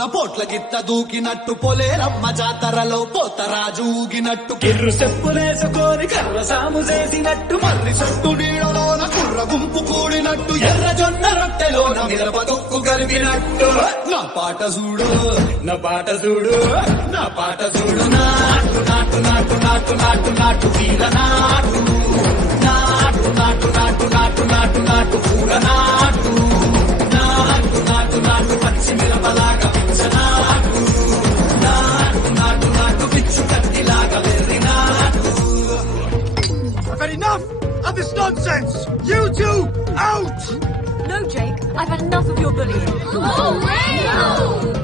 పొలంలోన పోట్ల గిత్త దూకినట్టు పొలేరమ్మ జాతరలో పోతరాజు ఊగినట్టు కిర్రు చెప్పులేసుకొని కర్ర సాము చేసినట్టు మర్రి చెట్టు నీడలోన కుర్ర గుంపు కూడినట్టు ఎర్ర జొన్న రొట్టెలోన మిరప తొక్కు కలిపినట్టు నా పాట చూడు నా పాట చూడు నా పాట చూడు నాటు నాటు నాటు నాటు నాటు నాటు వీర నాటు నాటు నాటు నాటు నాటు నాటు నాటు పూర నాటు నాటు నాటు నాటు పచ్చి మిరపలాగా పిచ్చ నాటు నాటు నాటు నాటు పిచ్చు కత్తిలాగా వెర్రి నాటు. I've had enough of this nonsense! You two, out! No, Jake, I've had enough of your bullying. Oh, no!